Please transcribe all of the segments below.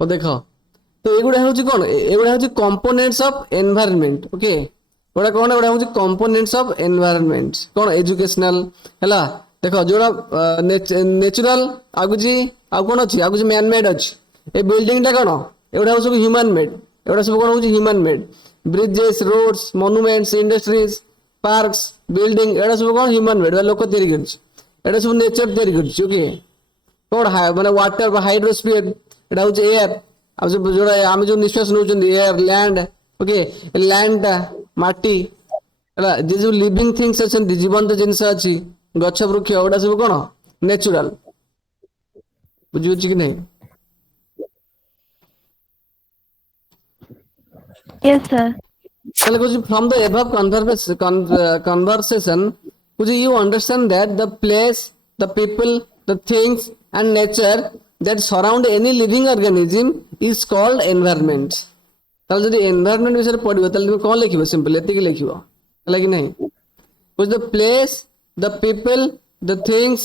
ଓ ଦେଖ तो एगुड़ा हूँ कौन एगुड़ा हूँ कंपोनेंट्स ऑफ एनवायरनमेंट ओके गोटा कौन एगुड़ा हूँ कंपोनेंट्स ऑफ एनवायरनमेंट कौन एजुकेशनल है देख जोड़ा नेचुरल आगुची आउ कौन अच्छी आगुची मैन मेड अच्छी ए बिल्डिंग टा कौन एगुड़ा हूँ सब ह्यूमन मेड एगुड़ा सब कौन हूँ human made bridges roads monuments industries parks building एगुड़ा सब कौन ह्यूमन मेड लोक तैयारी कर सब नेचर तैयारी कर ओके कौन माने वाटर हाइड्रोस्फीयर एटा हूँ एयर आ जोड़ा आम जो निश्वास नौ एयर लैंड ओके लैंड टा माटी है जो लिविंग थिंग्स अच्छा जीवंत जिनस अच्छी गछ वृक्ष एटा सब कौन नेचुरल बुझे कि नहीं Yes, sir. তাহলে कुछ from the above conversation कुछ you understand that the place the people the things and nature that surround any living organism is called environment ताहले जदि environment विषय पढ़िबो ताहले तुम कोन लिखिबो सिंपल एतिक लिखिबो हला कि नहीं कुछ the place the people the things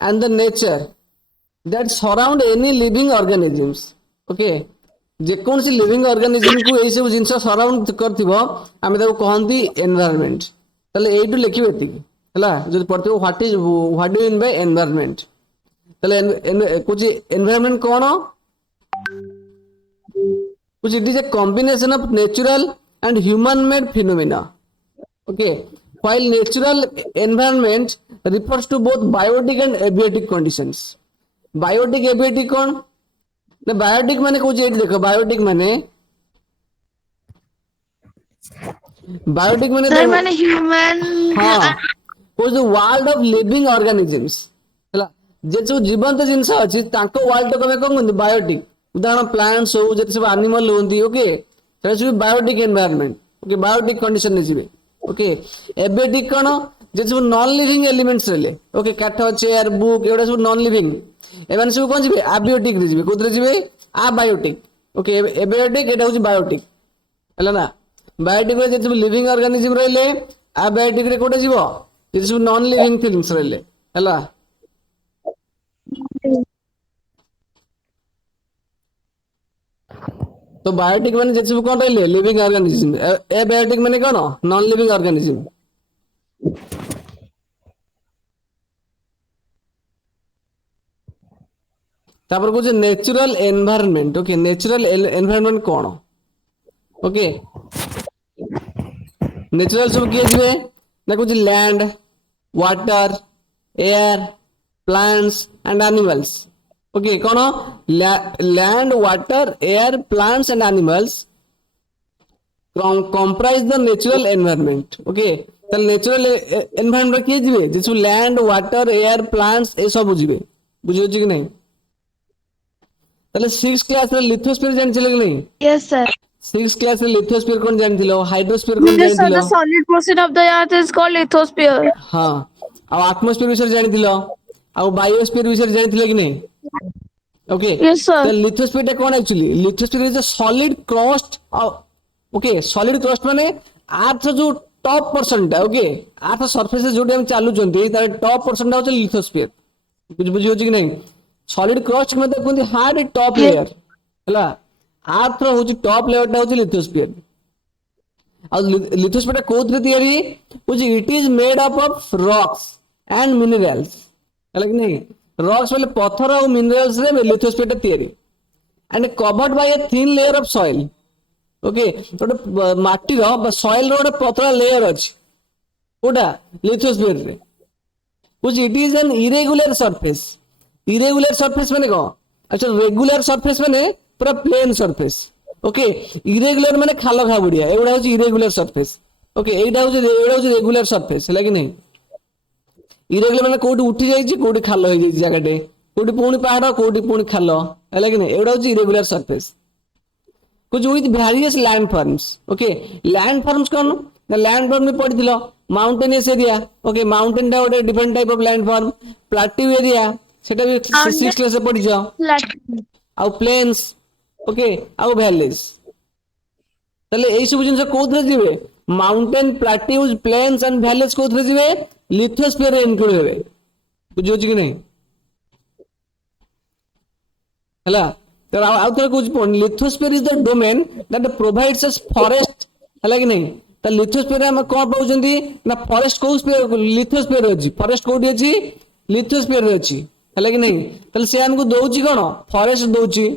and the nature that surround any living organisms okay जेकोसी लिविंग ऑर्गेनिज्म को यही सब जिनस सराउंड करथिबो आमे ताको कहंती एनवायरनमेंट तले एटू लिखिबो एतिक हला जदि पढ़थिबो what do mean by environment तले कुछ एनवायरनमेंट कोन कुछ it is a combination of natural and human made phenomena okay while natural environment refers to both biotic and abiotic conditions biotic abiotic कौन ना बायोटिक माने कुछ एट देखो biotic माने Sir, माने human. हाँ कुछ वर्ल्ड ऑफ लिविंग ऑर्गेनिजम्स हला जे सब जीवंत जिंस अछि ताको वर्ल्ड को में कोन बायोटिक उदाहरण प्लांट्स हो जे सब एनिमल होंदी ओके सेटा सब biotic environment okay biotic condition ने जिवे ओके एबियोटिक कोन जे सब नॉन लिविंग एलिमेंट्स रहले ओके काठ चेयर बुक एडा सब नॉन लिविंग एमान सब कोन जिवे एबियोटिक रे जिवे कोदरे जिवे अबायोटिक ओके एबियोटिक एटा होची बायोटिक हला ना बायोटिक रे जे सब लिविंग ऑर्गेनिज्म रहले अबायोटिक रे कोटे जिवो जे सब नॉन लिविंग थिंग्स रहले हला तो बायोटिक माने जे सब कोन रहले लिविंग ऑर्गेनिज्म एबायोटिक माने कोन नॉन लिविंग ऑर्गेनिज्म तापर कुछ natural environment okay natural environment कौन ओके नेचुरल सब किए जिवे ना कुछ land water air plants and animals okay कौन land water air plants and animals comprise the natural environment okay ताले नेचुरल एनवायरनमेंट किए जिवे जे सब लैंड वाटर एयर प्लांट्स ए सब बुझिबे बुझियो कि नहीं ताले 6 क्लास रे लिथोस्फीयर जानथिले कि नहीं Yes, sir. 6 क्लास रे लिथोस्फीयर कोन जानथिलो हाइड्रोस्फीयर कोन Yes, sir. The जानथिलो solid portion of the earth is called lithosphere. हां आ एटमॉस्फेयर विषय जानथिलो आ बायोस्फीयर विषय जानथिले कि नहीं ओके Yes, sir. तो लिथोस्फीयर टा कोन actually lithosphere is a solid crust okay solid crust माने अर्थ जो टॉप पर्सन टा ओके अर्थ सरफेस जोटी हम चालू चंती तार टॉप पर्सन टा होचे लिथोस्फीयर बुझियो कि नहीं सॉलिड क्रस्ट में तो कोन हार्ड टॉप लेयर हला अर्थ रो होची टॉप लेयर टा होची लिथोस्फीयर और लिथोस्फीयर कोथरे तयारी होची it is made up of rocks and minerals हला कि नहीं रॉक्स वाले पत्थर और मिनरल्स रे लिथोस्फीयर तयारी and covered by a thin layer of soil okay गोटे माटी रो बा सॉइल रो गोटे पतला लेयर अछि ओटा लिथोस्फीयर रे which it is an irregular surface माने को अच्छा रेगुलर सरफेस माने पूरा प्लेन सरफेस ओके इरेगुलर माने खालो खाबुडिया एगुडा होची इरेगुलर सरफेस ओके एटा होची रेगुलर सरफेस है कि नहीं इरेगुलर माने कोठी उठी जाईची कोठी खालो होई जाईची जगटे कोठी पुणी पहाड़ कोठी पुणी खालो है कि नहीं एगुडा होची इरेगुलर सरफेस कुछ with various land forms okay land forms कौन लैंड फॉर्म में पढ़ी दिलो माउंटेनियस एरिया ओके माउंटेन टा गोटे different type of land form plateau area सेटा भी 6 क्लास से पढ़ी जाओ आ प्लेन्स ओके आ वैलीज तले एई सब जिंस कोथरे जिवे mountain plateaus plains and valleys कोथरे जिवे लिथोस्फीयर रे इनक्लूड हेबे बुझियो कि नहीं हला तो आउ थोड़े कहूँ lithosphere is the domain that provides us forest है कि नहीं तो लिथोस्फीयर हम कौन पाउछंती ना फॉरेस्ट को लिथोस्फीयर अछि फॉरेस्ट कोठी अछि लिथोस्फीयर अछि है कि नहीं तो से हमको दउची कोन फॉरेस्ट दउची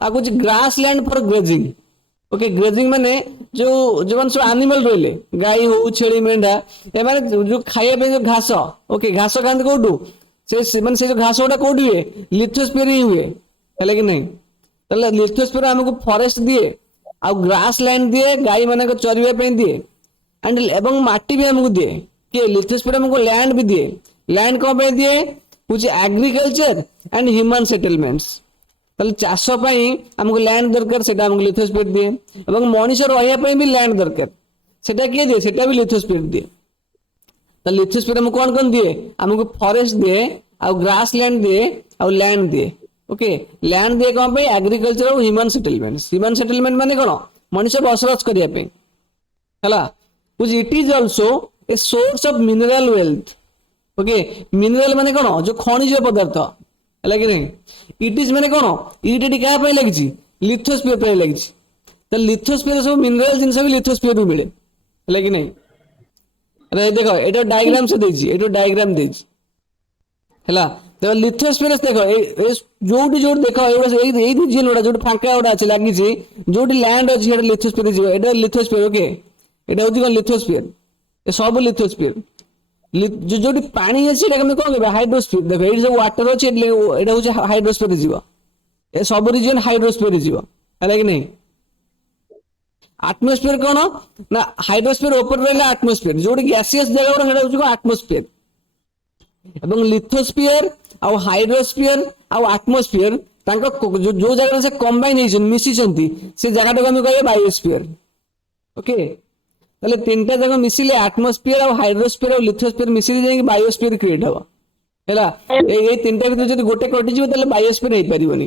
आ कुछ grass land for grazing okay grazing माने जो जो मान सब एनिमल रहले गाई हो छेली मेंढा ए माने जो खाइया पे जो घास ओके घास खांद कोठू से माने से जो घास ओडा कोठी हुए लिथोस्फीयर ही हुए है कि नहीं ताले लिथोस्फीयर हमको फॉरेस्ट दिए आ ग्रास लैंड दिए गाई माने को चरिया पे दिए एंड एवं माटी भी हमको दिए कि लिथोस्फीयर हमको लैंड भी दिए लैंड को पे दिए कुछ एग्रीकल्चर एंड ह्यूमन सेटलमेंट्स ताले चाष पई हमको लैंड दरकार सेटा हमको लिथोस्फीयर दिए एवं मनुष्य रहिया पई भी लैंड दरकार सेटा के दिए सेटा भी लिथोस्फीयर दिए तो लिथोस्फीयर हमको कौन दिए हमको फॉरेस्ट दिए आ ग्रास लैंड दिए आ लैंड दिए ओके लैंड दिए कौन पे एग्रीकल्चर और ह्यूमन सेटलमेंट माने कौन मनुष्य बसवास करिया पे हला which it is also a source of mineral wealth okay mineral माने कौन जो खनिज पदार्थ है कि नहीं इट इज माने कौन इट एटी क्या पे लगी लिथोस्फीयर पे लगी तो लिथोस्फीयर सब मिनरल जिनस भी लिथोस्फीयर रू मिले है कि नहीं अरे देखो एटा डायग्राम से देछि एटा डायग्राम देछि हला तो लिथोस्फीयर देखो ए जोटी जोट देखो एई रीजन ओडा जोट फांका ओडा अछि लागि छि जोटी लैंड अछि एटा लिथोस्फीयर जिवो एटा लिथोस्फीयर ओके एटा होती कोन लिथोस्फीयर ए सब लिथोस्फीयर जो जोटी पानी अछि एटा हम कोन कहबे हाइड्रोस्फीयर देखो एई जो वाटर अछि एटा होछि हाइड्रोस्फीयर जिवो ए सब रीजन हाइड्रोस्फीयर जिवो है कि नहीं एटमॉस्फेयर कौन ना हाइड्रोस्फीयर ऊपर रहला एटमॉस्फेयर जोटी गैसियस जगह सेटा होछि एटमॉस्फेयर एवं लिथोस्फीयर और हाइड्रोस्फीयर और एटमॉस्फेयर तांको जो जगह से कंबाइन हेछन मिसी छंती से जगह को हम कहबे बायोस्फीयर ओके ताले तीनटा जगह मिसिले एटमॉस्फेयर और हाइड्रोस्फीयर और लिथोस्फीयर मिसिले जाई बायोस्फीयर क्रिएट हो हैला ए तीनटा भीतर जदी गोटे कटि जिवो ताले बायोस्फीयर हे परिबोनी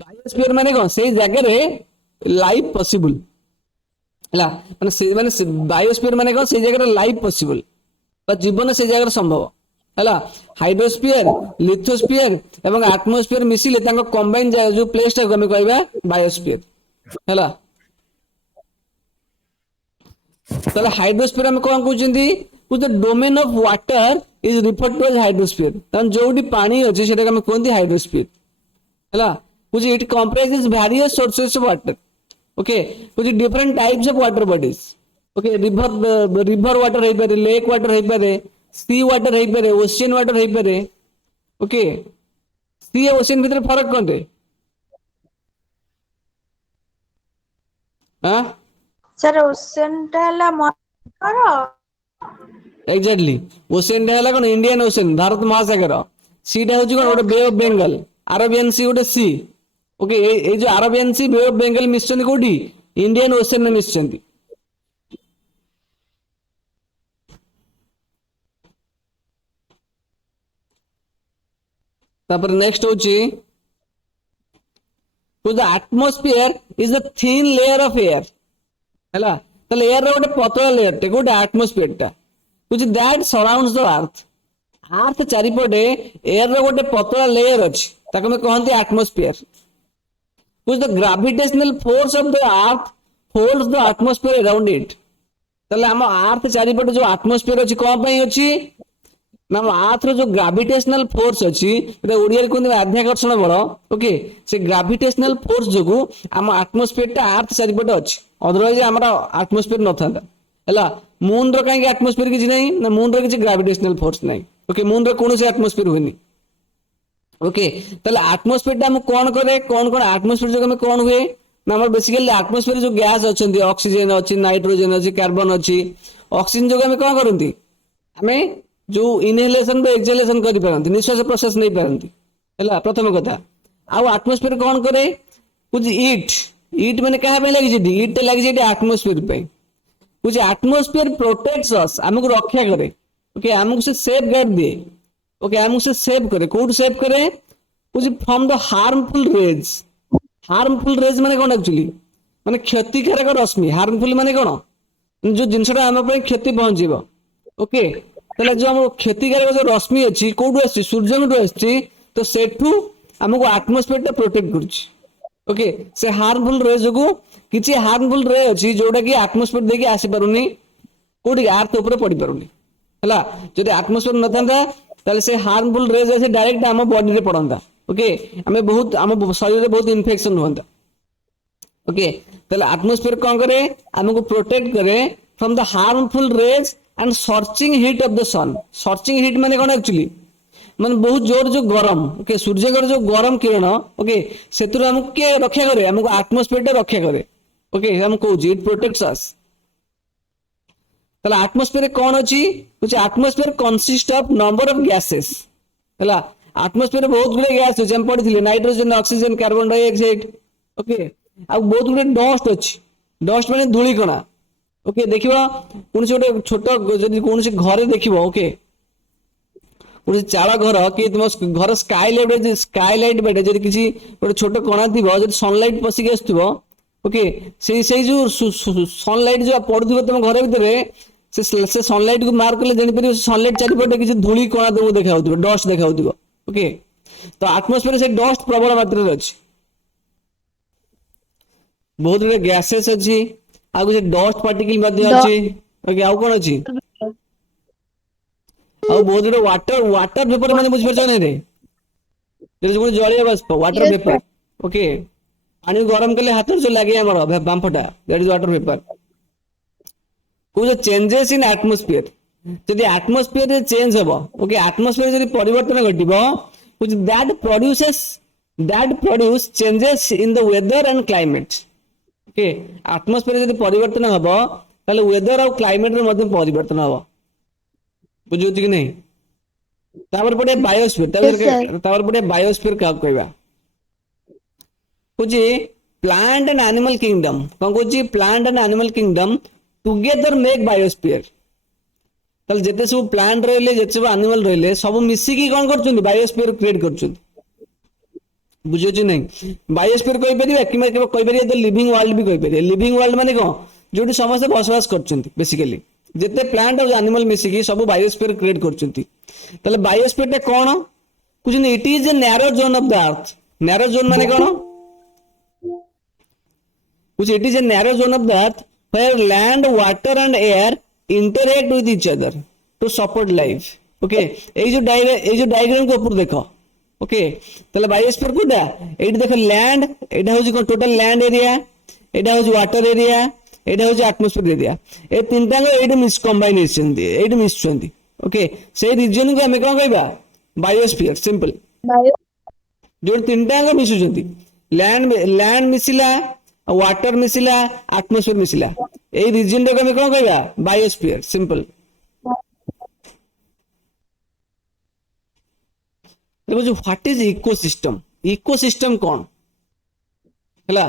बायोस्फीयर माने कोन से जगह रे लाइफ पॉसिबल हैला माने बायोस्फीयर माने कोन से जगह रे लाइफ पॉसिबल बा जीवन से जगह संभव हैला हाइड्रोस्फीयर लिथोस्फीयर एवं एटमॉस्फेयर मिसिले तांको कंबाइन जो प्लेस टा हम कहबा बायोस्फीयर हैला ताले हाइड्रोस्फीयर हम कोन कहउचंदी the domain of water is referred to as hydrosphere तन जोडी पानी अछि सेटा हम कोनदी हाइड्रोस्फीयर हैला which it comprises various sources of water okay which different types of water bodies okay river water है पारे lake water है पारे sea water है पारे ocean water है पारे okay sea और ocean भीतर फरक कोन रे हां सर ओशन टा महासागर एग्जैक्टली ओशन टा हला कोन इंडियन ओशन भारत महासागर सी टा होची कोन गोटे bay of Bengal Arabian sea गोटे सी ओके ए जो Arabian sea bay of Bengal मिसचंदी कोठी इंडियन ओशन में मिसचंदी तापर नेक्स्ट होची the atmosphere is the thin layer of air हैला तले एयर रे गोटे पतला लेयर टे गोटे एटमॉस्फेयर टा which that surrounds the earth चारिपटे एयर रे गोटे पतला लेयर अछि ताको में कहंती atmosphere which the gravitational force of the earth holds the atmosphere around it तले हम अर्थ चारिपटे जो एटमॉस्फेयर अछि कोन पई अछि ना अर्थ रो जो ग्रेविटेशनल फोर्स अछि एटा ओडिया रे कोन माध्याकर्षण बल ओके से ग्रेविटेशनल फोर्स जोगु हम एटमॉस्फेयर टा अर्थ चारिपटे अछि अदरवाइज हमरा एटमॉस्फेयर न थांदा हैला मून रो काई एटमॉस्फेयर किछि नै ना मून रो किछि ग्रेविटेशनल फोर्स नै ओके मून रो कोनोसी एटमॉस्फेयर होइनी ओके तले एटमॉस्फेयर टा हम कोन करे कोन कोन एटमॉस्फेयर जो हम कोन हुए ना हमर बेसिकली एटमॉस्फेयर जो गैस अछंती ऑक्सीजन अछि नाइट्रोजन अछि कार्बन अछि ऑक्सीजन जो हम कोन करंती हमें जो इनहेलेशन बे एक्सहेलेशन करि परंती निश्वास प्रश्वास नै परंती हैला प्रथम कथा आ एटमॉस्फेयर कोन करे कुछ ईट माने कहा पे लागि जेडी ईट लागि जेडी एटमॉस्फेयर पे कुछ एटमॉस्फेयर प्रोटेक्ट्स अस हमको रक्षा करे ओके हमको से सेफ गार्ड दे ओके हमको से सेव करे कोड सेव करे कुछ फ्रॉम द हार्मफुल रेज माने कोन एक्चुअली माने क्षतिकारक रश्मि हार्मफुल माने कोन जो जिनसटा हम पे क्षति पहुंचीबो ओके तले जो हम क्षतिकारक जो रश्मि अछि कोड अछि सूर्य को अछि तो सेठू हमको एटमॉस्फेयर टा प्रोटेक्ट करछि ओके से हार्मफुल रे जो किसी हार्मफुल रे अच्छी जोटा कि आटमोस्फेयर देखिए आसी पारुनी कोठी अर्थ ऊपर पड़ी पारुनी हला जदि आटमोस्फेयर न थांदा ताले से हार्मफुल रेज ऐसे डायरेक्ट हम बॉडी रे पड़ंदा ओके हमें बहुत हम शरीर रे बहुत इन्फेक्शन होंदा ओके ताले आटमोस्फेयर कोन करे हमको प्रोटेक्ट करे from the harmful rays and searching heat of the sun searching heat माने कोन एक्चुअली माने बहुत जोर जो गरम ओके सूर्यकर जो गरम किरण ओके सेतुर हमको के रक्षा करे हमको आटमोस्फेयर टे रक्षा करे ओके हम कहू इट प्रोटेक्ट्स अस ताले आटमोस्फेयर कोन अछि कुछ atmosphere consist of number of gases हला आटमोस्फेयर बहुत गुडे गैस अछि हम पढिथिले nitrogen oxygen carbon dioxide okay आ बहुत गुडे डस्ट अछि डस्ट माने धूଳି कणा ओके देखिबो कोन से छोट जदि कोन से घरे देखिबो ओके कोन चाळ घर कि तुम घर स्काईलाइट बेटे जदि किसी गोटे छोट कणा थिबो जदि सनलाइट पसिक आसथिबो ओके से जो सनलाइट जो पडुथिबो तुम घर भितरे से सनलाइट को मार कले जानि परिबो सनलाइट चारिपटे किसी धूଳି कणा तुमको देखाउथिबो डस्ट देखाउथिबो ओके तो आटमोस्फेयर से डस्ट प्रबल मात्रा रे अछि बहुत गुडे गैसेस अछि आ कुछ डस्ट पार्टिकल मध्ये अछि ओके आउ कोन अछि आ बहुत गुडे वाटर वेपर माने बुझ परछ नै रे जे जलीय बाष्प वाटर Yes, वेपर ओके पानी गरम कले हाथ जो लगे हमर बांफटा दैट इज वाटर वेपर कुछ चेंजेस इन एटमॉस्फेयर जदि एटमॉस्फेयर रे चेंज हेबो ओके एटमॉस्फेयर जदि परिवर्तन घटिबो कुछ that produce changes in the weather and climate okay atmosphere जदि परिवर्तन हेबो ताले वेदर और क्लाइमेट रे मध्ये परिवर्तन हेबो बुझु कि नहीं तापर पड़े बायोस्फीयर Yes, sir. तापर पड़े बायोस्फीयर का कहबा कुछ प्लांट एंड एनिमल किंगडम कौन कुछ plant and animal kingdom together make biosphere ताले जेते सब प्लांट रहले जेते सब एनिमल रहले सब मिसी की कोन करछुंदी बायोस्फीयर क्रिएट करछुंदी बुझियो कि नहीं बायोस्फीयर कहि परिबा कि कहि परिबा द लिविंग वर्ल्ड भी कहि परिबा लिविंग वर्ल्ड माने कोन जोटी समस्त बसवास करछुंदी बेसिकली जेते प्लांट और एनिमल मिसी की सब बायोस्फीयर क्रिएट करछुंदी ताले बायोस्फीयर टे कोन कुछ नहीं it is a narrow zone of the earth narrow zone माने कोन which it is a narrow zone of the earth where land, water and air interact with each other to support life. Okay, এই যে diagram को ऊपर देखो okay তাহলে biosphere কোটা এইটা দেখো land এটা হচ্ছে কোন টোটাল ল্যান্ড এরিয়া এটা হচ্ছে ওয়াটার এরিয়া এটা হচ্ছে অ্যাটমসফিয়ার এরিয়া এই তিনটাঙ্গ এইটা মিস কম্বাইনেশন দিয়ে এইটা মিশছন্তি ওকে সেই রিজিয়ন को আমি কোন কইবা বায়োস্ফিয়ার সিম্পল जो তিনটাঙ্গ মিশুছন্তি ল্যান্ড মিশিলা वाटर मिसिला एटमॉस्फेयर मिसिला ए रीजन को हम कोन कहबा बायोस्फीयर सिंपल देखो जो व्हाट इज इकोसिस्टम कौन हला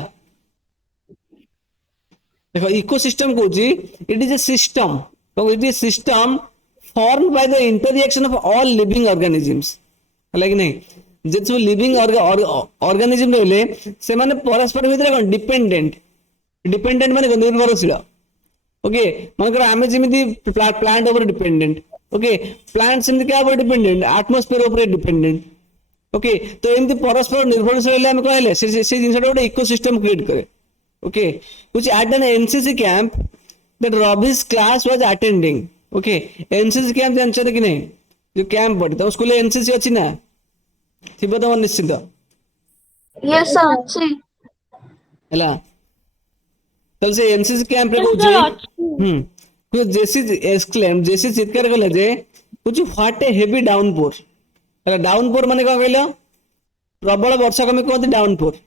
देखो इकोसिस्टम को जी इट इज ए सिस्टम तो it is system formed by the interaction of all living organisms हला कि नहीं जे सब लिविंग ऑर्गेनिज्म रहले से माने परस्पर भितर कोन डिपेंडेंट माने निर्भरशील ओके मानकर आमे जेमिति प्लांट ऊपर डिपेंडेंट ओके प्लांट सेमिति क्या ऊपर डिपेंडेंट एटमॉस्फेयर ऊपर डिपेंडेंट ओके तो एमति परस्पर निर्भरशील हेले हम कहले से जिनसटा गोटे इकोसिस्टम क्रिएट करे okay which at an NCC camp that रॉबिस class was attending okay NCC camp जानछे कि नहीं जो कैंप पड़ी तो स्कूल एनसीसी अछि ना थिबो तो निश्चित Yes, sir. अच्छी हला तल से एनसीसी कैंप रे कहू कुछ जेसी चित्कार कले जे कुछ व्हाट ए हेवी डाउनपोर हला डाउनपोर माने का कहलो प्रबल वर्षा कमी कहते डाउनपोर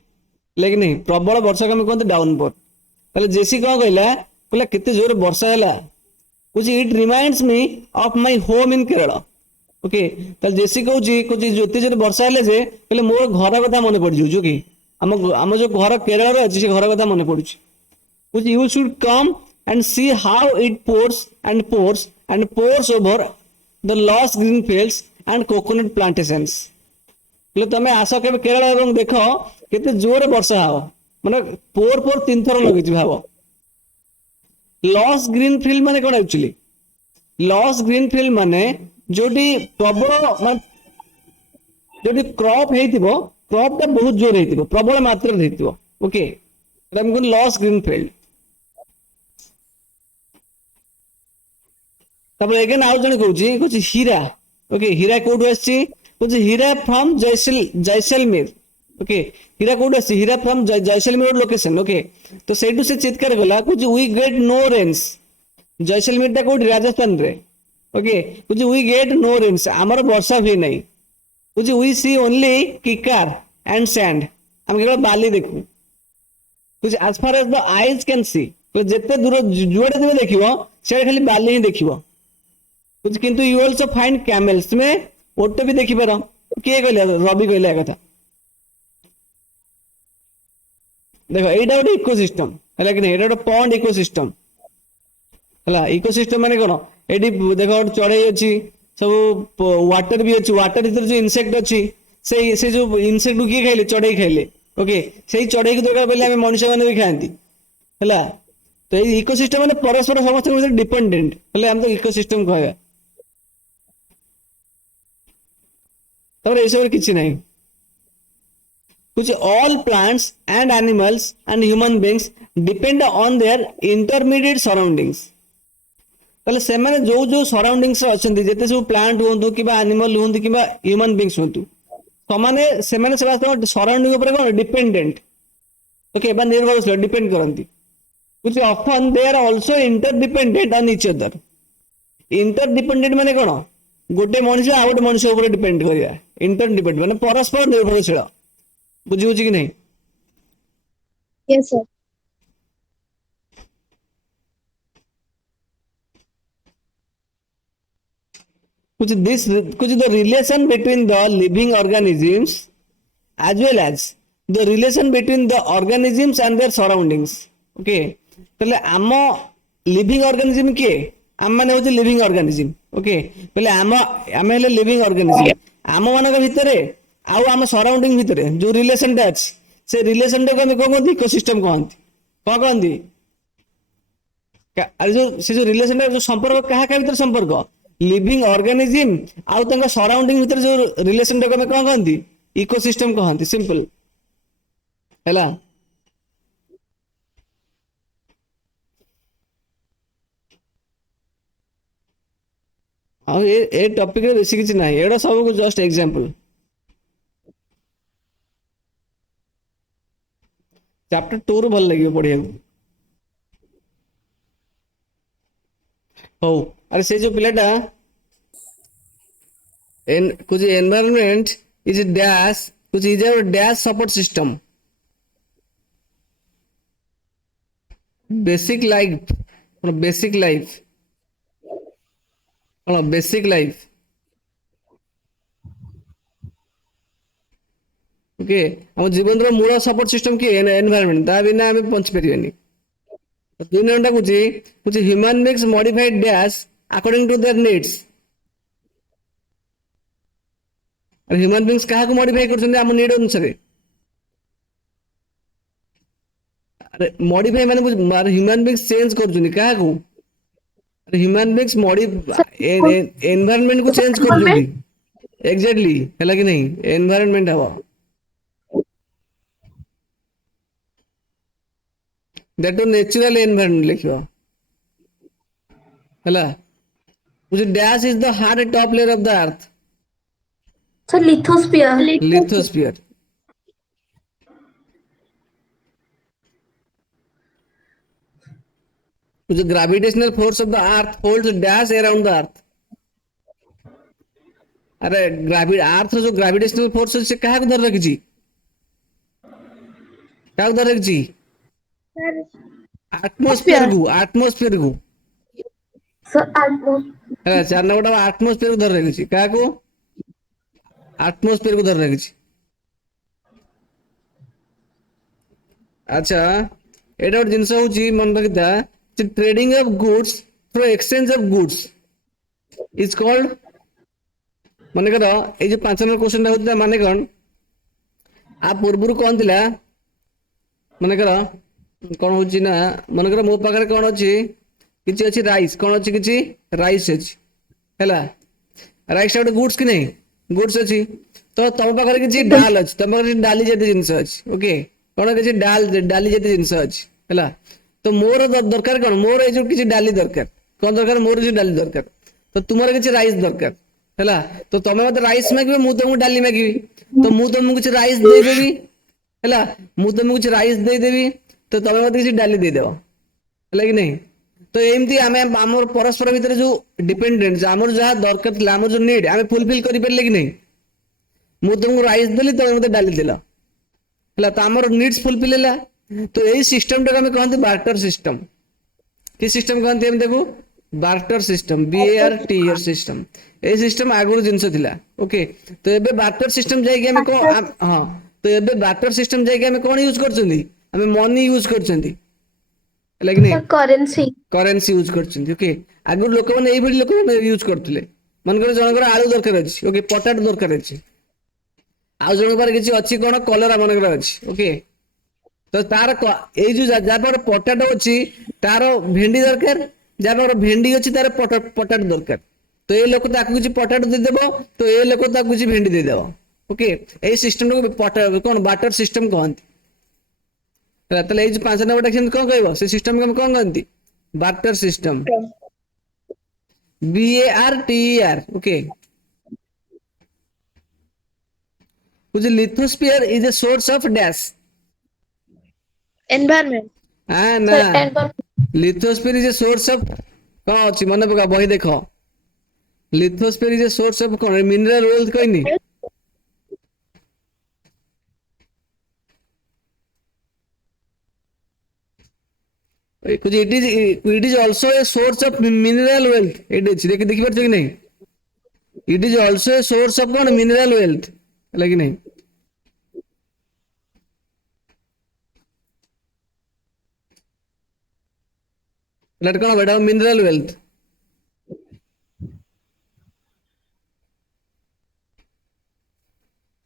लेकिन नहीं प्रबल वर्षा कमी कहते डाउनपोर तले जेसी का कहला केते जोर वर्षा हला कुछ it reminds me of my home in Kerala okay ताल जेसी कहूची कुछ ज्योति जरे वर्षा हेले जे कहले मोर घर कथा मने पड़ जू कि हम जो घर केरल रे अछि से घर कथा मने पड़ुची कुछ you should come and see how it pores over the loss green fields and coconut plantations ले तमे आसो के केरल एवं देखो केते जोर वर्षा हो माने पोर तीन थर लगिछि भाबो लॉस ग्रीन फील्ड माने कोन एक्चुअली लॉस ग्रीन फील्ड माने जोटी प्रबल जोटी क्रॉप हेतिबो क्रॉप टा बहुत जोर हेतिबो प्रबल मात्रा हेतिबो ओके एटा हम लॉस ग्रीन फील्ड तापर अगेन आउ जने कहूची हीरा ओके हीरा कोड आछि कहूची हीरा फ्रॉम जैसलमेर ओके हीरा कोड आछि Heera from Jaisalmer location okay तो सेटू से चित्कार गला कहूची we get no rains Jaisalmer टा कोड राजस्थान रे ओके कहूची वी गेट नो रेन्स हमर वर्षा हुई नहीं कहूची we see only kikar and sand हम केवल बाली देखू कुछ as far as the eyes can see जिते दूर जुआड़े तुम देखिबो से खाली बाली ही देखिबो कुछ किंतु यू आल्सो फाइंड कैमल्स में ओट भी देखि पारो किए कहले रवि कहले कथा देखो एटा गोटे इकोसिस्टम है कि नहीं एटा गोटे पॉन्ड इकोसिस्टम है इकोसिस्टम माने कोन एडी देखो चढ़ई अच्छी सब वाटर भी अच्छी वाटर भीतर जो इनसेक्ट अच्छी से जो इनसेक्ट किए खाइले चढ़ई खाइले ओके से चढ़ई को दरकार पड़े आम मनुष्य मैंने भी खाती है तो ये इकोसिस्टम मैंने परस्पर समस्त डिपेंडेंट है हम तो इकोसिस्टम कहवा तब ये सब किसी नहीं कुछ all plants and animals and human beings depend on their intermediate surroundings ताले से माने जो जो सराउंडिंग्स अच्छे जिते सब प्लांट हूँ कि एनिमल हूँ कि ह्यूमन बीइंग्स हूँ समाने से माने सराउंडिंग ऊपर कौन डिपेंडेंट ओके बा निर्भरशील डिपेंड करती कुछ often they are also interdependent on each other interdependent माने कौन गोटे मनुष्य आ गोटे मनुष्य ऊपर डिपेंड करिया इंटरडिपेंडेंट माने परस्पर निर्भरशील बुझी बुझी कि नहीं यस सर कुछ the relation between the living organisms as well as the relation between the organisms and their surroundings okay तले आम लिविंग ऑर्गेनिज्म के आम माने होची लिविंग ऑर्गेनिज्म ओके पहले आम हेले लिविंग ऑर्गेनिज्म आम मानक भितरे आउ आम सराउंडिंग भितरे जो रिलेशन टा अछि से रिलेशन टा को कहंती इकोसिस्टम कहंती अरे जो से जो रिलेशन जो संपर्क कहा का भीतर संपर्क लिविंग ऑर्गेनिज्म आउ तंग सराउंडिंग भीतर जो रिलेशन टा को कहंती इकोसिस्टम कहंती सिंपल हैला ए टॉपिक रे बेसी किछ नाही एडा सब को जस्ट एग्जांपल चैप्टर 2 रो भल लागियो पढिया हो अरे से जो पिलाटा कुछ एनवायरनमेंट इज डैश कुछ is a dash support system basic life basic life basic life okay हम जीवन रो मूल सपोर्ट सिस्टम की एनवायरनमेंट ता बिना हमें पहुंच परिबनी दुई नंबर कुछ human beings modified dash according to their needs और ह्यूमन बीइंग्स कहा को मॉडिफाई करछन हम नीड अनुसार अरे मॉडिफाई माने ह्यूमन बीइंग्स चेंज करछन कहा को अरे ह्यूमन बीइंग्स एनवायरनमेंट को चेंज करछन एग्जैक्टली हैला कि नहीं एनवायरनमेंट हवा दैट नेचुरल एनवायरनमेंट लिखियो हैला which dash is the hard top layer of the earth sir lithosphere lithosphere the gravitational force of the earth holds dash around the earth अरे अर्थ जो gravitational force से कहा को धर रखी क्या धर रखी एटमॉस्फेयर को सर एटमॉस्फेयर 4 नंबर एटमॉस्फेयर को धर रखी क्या को एटमॉस्फेयर को धर रखी अच्छा एटा गोटे जिनस होची मन रखिता trading of goods through exchange of goods is called माने कर ए जो 5 नंबर क्वेश्चन होता माने कौन आ पूर्व कौन थिला माने कर कौन होची ना माने कर मो पाखरे कौन अछि किछि अछि राइस कौन अछि किछि राइस अछि हैला राइस गोटे गुड्स कि नहीं गुड्स अच्छी तो तुम पाखे किसी डाल अच्छी तुम पाखे डाली जाती जिनस अच्छी ओके कौन किसी डाली जाती जिनस अच्छी है तो मोर दरकार कौन मोर ये किसी डाली दरकार कौन दरकार मोर किसी डाली दरकार तो तुमर किसी राइस दरकार है तो तुम मत राइस मागे मुझे तुमको डाली मागे तो मुझे तुमको किसी राइस देदेवी है मुझे तुमको किसी राइस देदेवी तो तुम मत किसी डाली देदेव है कि नहीं तो एमती आमे आमर परस्पर भितर जो डिपेंडेंट आमर जहाँ दरकार थिला आमर जो नीड आमे फुलफिल करि परले कि नहीं मु तुमको राइस देली तो मते डाली देला हला तो आमर नीड्स फुलफिल होला तो यही सिस्टम टा हमें कहते बार्टर सिस्टम कि सिस्टम कहते हम देखो बार्टर सिस्टम BARTER सिस्टम ए सिस्टम आगुर जिंस थिला ओके तो एबे बार्टर सिस्टम जाय कि हमें को हां तो एबे बार्टर सिस्टम जाय कि हमें कोन यूज करछंदी हमें मनी यूज करछंदी लाइक नहीं करेन्सी यूज करछंदी ओके आगुर लोक माने एई बडी लोक माने यूज करथले मन करे जनकर आलू दरकार अछि ओके पोटैटो दरकार अछि आ जन पर किछि अछि कोन कलरा मन करे अछि ओके तो तार ए जो जा पर पोटैटो अछि तार भेंडी दरकार जा पर भेंडी अछि तार पोटैटो दरकार तो ए लोक ताकू किछि पोटैटो दे देबो तो ए लोक ताकू किछि भेंडी दे देबो ओके ए सिस्टम को पोटैटो कोन बाटर सिस्टम कहंती ताले ए जो पांच नंबर डाक्शन कोन कहबो से सिस्टम को हम कोन कहंती barter system BARTER okay which lithosphere is a source of dash environment हाँ ना lithosphere is a source of कौन अच्छी मन पका बही देखो lithosphere is a source of कौन mineral wealth कोई नहीं कुछ it is also a source of mineral wealth it is देखी पारछो कि नहीं it is also a source of कौन mineral wealth है कि नहीं कौन बेटा मिनरल वेल्थ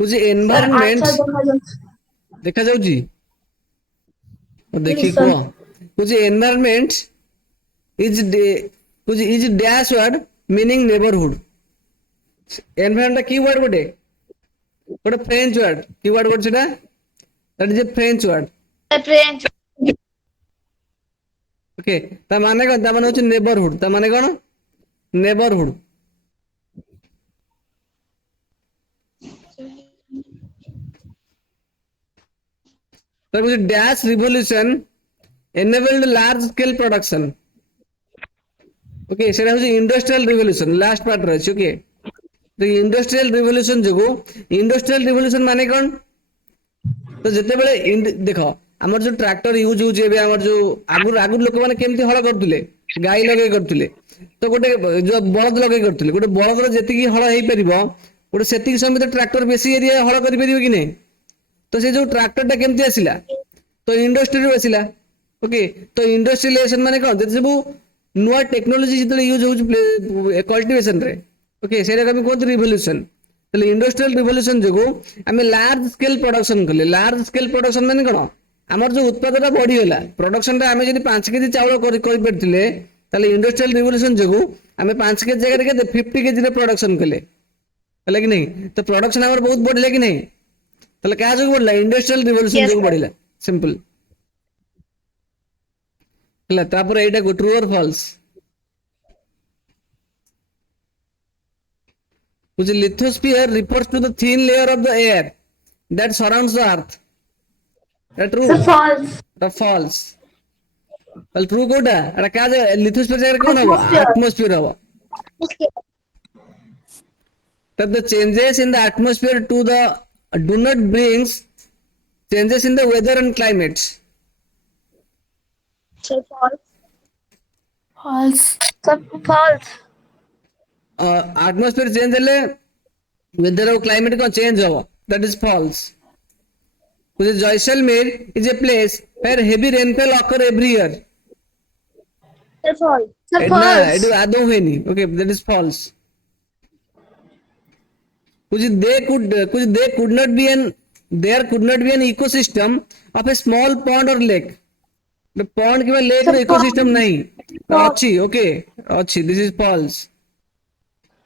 कुछ एनवायरनमेंट देखा जाऊ जी देखिए को कुछ environment is dash word meaning neighbourhood environment की वर्ड गोटे गोटे फ्रेंच वर्ड की वर्ड गोटे सेटा that is a French word okay ता माने कोन ता माने होची नेबरहुड ता माने कोन नेबरहुड तो कुछ dash revolution enabled large scale production okay सेटा होची इंडस्ट्रियल रिवोल्यूशन लास्ट पार्ट रहछ ओके तो इंडस्ट्रियल रिवोल्यूशन जगो इंडस्ट्रियल रिवोल्यूशन माने कोन तो जते बेले देखो हमर जो ट्रैक्टर यूज होचे बे हमर जो आगुर लोक माने केमती हळ करथुले गाई लगे करथुले तो गोटे जो बळद लगे करथुले गोटे बळदर जेति की हळ हेई परिबो गोटे सेति समय तो ट्रैक्टर बेसी एरिया हळ करि परिबो कि नै तो से जो ट्रैक्टर टा केमती आसिला तो इंडस्ट्री रो आसिला ओके तो इंडस्ट्रियलाइजेशन माने कोन जे सब नुवा टेक्नोलॉजी जितले यूज होच कल्टीवेशन रे ओके सेरा कमी कोन रिवोल्यूशन तले इंडस्ट्रियल रिवोल्यूशन जगो हमें लार्ज स्केल प्रोडक्शन करले लार्ज स्केल प्रोडक्शन माने कोन हमर जो उत्पादन बढ़ी होला प्रोडक्शन रे हमें जदी 5 केजी चावल करि परथिले तले इंडस्ट्रियल रिवोल्यूशन जगो हमें 5 केजी जगह के 50 केजी रे प्रोडक्शन करले हला कि नहीं तो प्रोडक्शन हमर बहुत बढ़ले कि नहीं तले का जगो बढ़ला इंडस्ट्रियल रिवोल्यूशन जगो बढ़िला सिंपल हला तापर एटा को ट्रू और false which lithosphere refers to the thin layer of the air that surrounds the earth that true false the false well true कोटा अरे क्या जे lithosphere जगह कौन होगा atmosphere होगा that the changes in the atmosphere to the do not brings changes in the weather and climate so false atmosphere change हेले weather और climate को change होगा that is false because Jaisalmer is a place where heavy rainfall occur every year false ना it is आदो है नहीं okay that is false because they could not be an ecosystem of a small pond or lake the pond के lake रो ecosystem नहीं अच्छी okay अच्छी this is false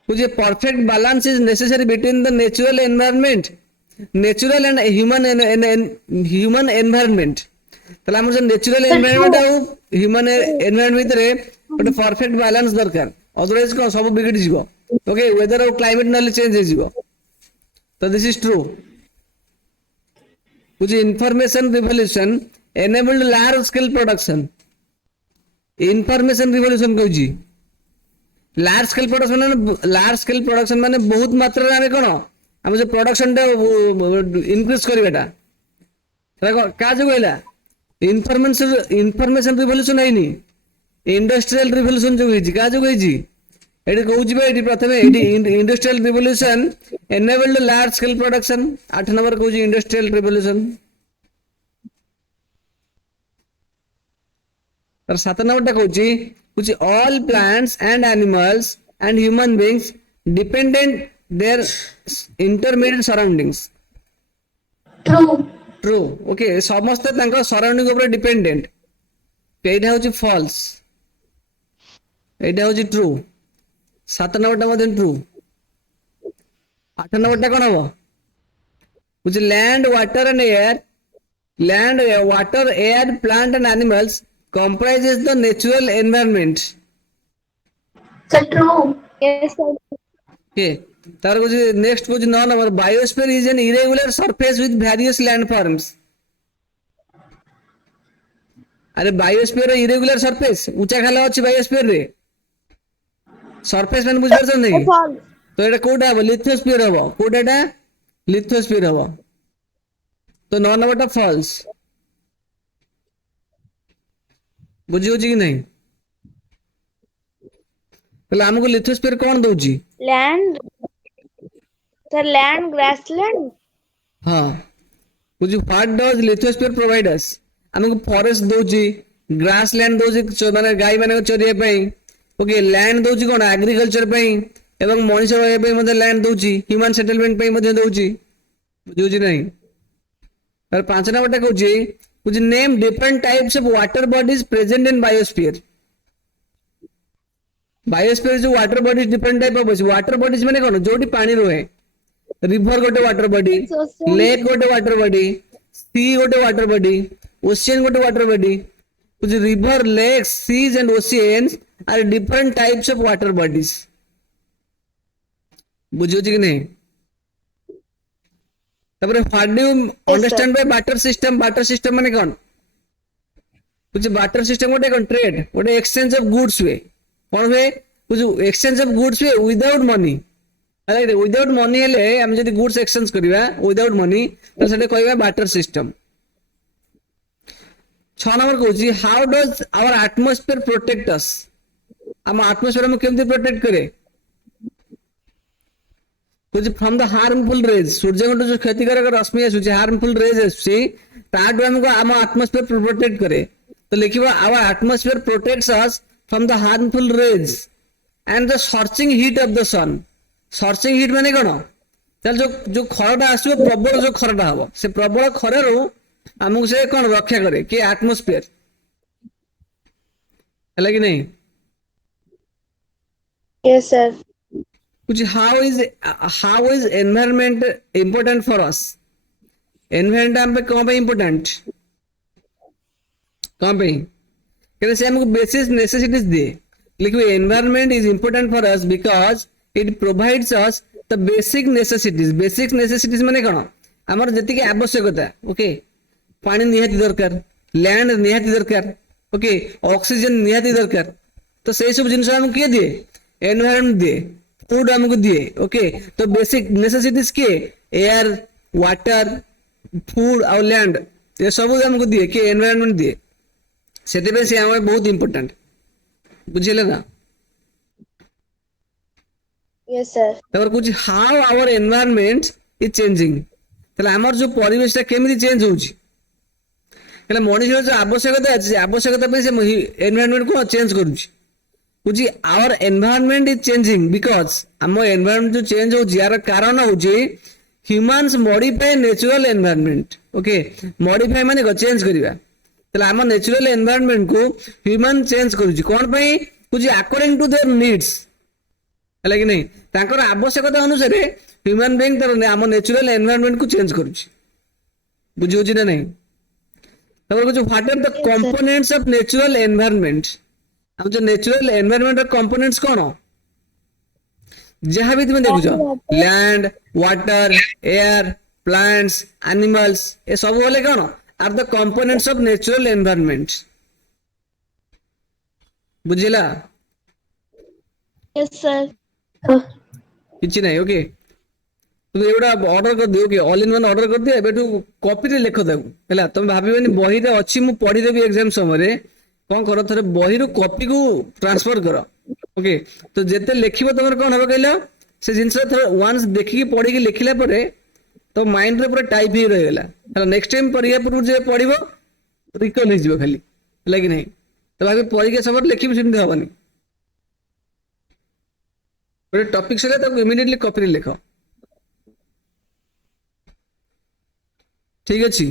कुछ perfect balance is necessary between the natural environment natural and human environment ताले हमर natural environment आ human environment भितरे गोटे perfect balance दरकार अदरवाइज को सब बिगड़ जीवो ओके वेदर और क्लाइमेट नले चेंज हो जीवो तो दिस इज ट्रू कुछ information revolution enabled large scale production information revolution कहू जी लार्ज स्केल प्रोडक्शन माने बहुत मात्रा रे कोन हम जो प्रोडक्शन टा इंक्रीज करबेटा का जो कहला इंफॉर्मेशन रिवॉल्यूशन आइनी इंडस्ट्रियल रिवॉल्यूशन जो होई का जो कहै जी एडी कहू जी एडी प्रथमे एडी industrial revolution enabled large scale production 8 number कहू जी इंडस्ट्रियल रिवॉल्यूशन और 7 नंबर कहूँ कुछ all plants and animals and human beings dependent their intermediate surroundings true okay समस्त तांको सराउंडिंग ऊपर डिपेंडेंट एटा होची फॉल्स एटा होची ट्रू 7 नंबर मध्ये ट्रू 8 नंबर कोन हबो कुछ land water air plant and animals comprises the natural environment. Sir, true. Yes, sir. Okay. तार कुछ next कुछ 9 number biosphere is an irregular surface with various landforms. अरे biosphere irregular surface ऊंचा खाला अछि biosphere रे surface मैंने बुझ परछ नहीं False. तो एटा कोडा हबो lithosphere हबो कोडाटा lithosphere हबो तो 9 number टा false बुझी होची कि नहीं पहले हमको लिथोस्फीयर कौन दउची Land. Sir, land, grassland. हाँ कुछ what does lithosphere provide us हमको फॉरेस्ट दउची ग्रासलैंड दउची माने गाय माने चरिया पई ओके लैंड दउची कोन एग्रीकल्चर पई एवं मनुष्य रहय पई मध्ये लैंड दउची ह्यूमन सेटलमेंट पई मध्ये दउची बुझी होची नहीं और 5 नंबर टा कहूची कुछ name different types of water bodies present in biosphere जो water bodies different type of water bodies माने कोन जोटी पानी रहे रिवर गोटे वाटर बॉडी लेक गोटे वाटर बॉडी सी गोटे वाटर बॉडी ओशियन गोटे वाटर बॉडी कुछ river lakes seas and oceans are different types of water bodies बुझियो कि नहीं तबरे what do you understand by water system माने कोन कुछ वाटर सिस्टम गोटे कोन ट्रेड गोटे एक्सचेंज ऑफ गुड्स वे कोन वे कुछ exchange of goods way without money अरे विदाउट मनी हेले हम जदी गुड्स एक्सचेंज करबा विदाउट मनी तो सेटे कहबा वाटर सिस्टम 6 नंबर कहूची how does our atmosphere protect us हम एटमॉस्फेयर में केमती प्रोटेक्ट करे कुछ फ्रॉम द हार्मफुल रेज सूर्य को जो क्षतिकारक रश्मि आसुची हार्मफुल रेज आसुची ताडू हमको हम एटमॉस्फेयर प्रोटेक्ट करे तो लिखिबा our atmosphere protects us from the harmful rays and the scorching heat of the sun searching heat माने कोन चल जो खरटा आसो प्रबल जो खरटा हबो से प्रबल खररो हमको से कोन रक्षा करे कि एटमॉस्फेयर है कि नहीं Yes, sir. कुछ how is environment important for us environment हम पे कौन पे important कौन पे कहते से हमको basic necessities दे लिखिए environment is important for us because it provides us the basic necessities माने कौन हमार जति के आवश्यकता ओके पानी निहाती दरकार लैंड निहाती दरकार ओके ऑक्सीजन निहाती दरकार तो से सब जिनिस हमको किए दिए एनवायरनमेंट दिए फूड हमको दिए ओके तो बेसिक नेसेसिटीज के एयर वाटर फूड और लैंड ये सब हमको दिए कि एनवायरनमेंट दिए सेते से हमें बहुत इंपोर्टेंट बुझिले ना Yes, sir. तबर कुछ how our environment is changing तले हमर जो परिवेशटा केमिति चेंज होउची तले मनुष्य जो आवश्यकता अछि आवश्यकता पे से एनवायरनमेंट को चेंज करूची कुछ our environment is changing because हम एनवायरनमेंट जो चेंज होउची यार कारण होउची humans modify natural environment okay modify माने को चेंज करिवा तले हम नेचुरल एनवायरनमेंट को ह्यूमन चेंज करूची कोन पई कुछ अकॉर्डिंग टू देयर नीड्स है कि नहीं तांकर आवश्यकता अनुसार ह्यूमन बीइंग तर आम नेचुरल एनवायरनमेंट को चेंज करुछि बुझी होछि ना नहीं तब कुछ what are the components of natural environment हम जो नेचुरल एनवायरनमेंट कंपोनेंट्स कौन जहाँ भी तुम देखुछ land water air plants animals ये सब बोले कौन are the components of natural environment बुझिला Yes, sir. किछि नहीं ओके तुम एवडा ऑर्डर कर दियो कि ऑल इन वन ऑर्डर कर दियो एबेठू कॉपी रे लिख देबू हैला तुम भाबिबेनी बही रे अछि मु पढी देबी एग्जाम समय रे कोन करो थरे बही रो कॉपी को ट्रांसफर करो ओके तो जेते लिखिबो तमर कोन होबे कहलो से जिंस थरे वंस देखि के पढी के लिखिला परे तो माइंड रे पूरा टाइप ही रह गेला हैला नेक्स्ट टाइम परीक्षा पूर्व जे पढिबो रिकॉल हो जिवो खाली हैला कि नहीं तो भाबी परीक्षा समय लिखिबो सिंधे हबनी पूरे टॉपिक से तो इमीडिएटली कॉपी रे लिखो ठीक अछि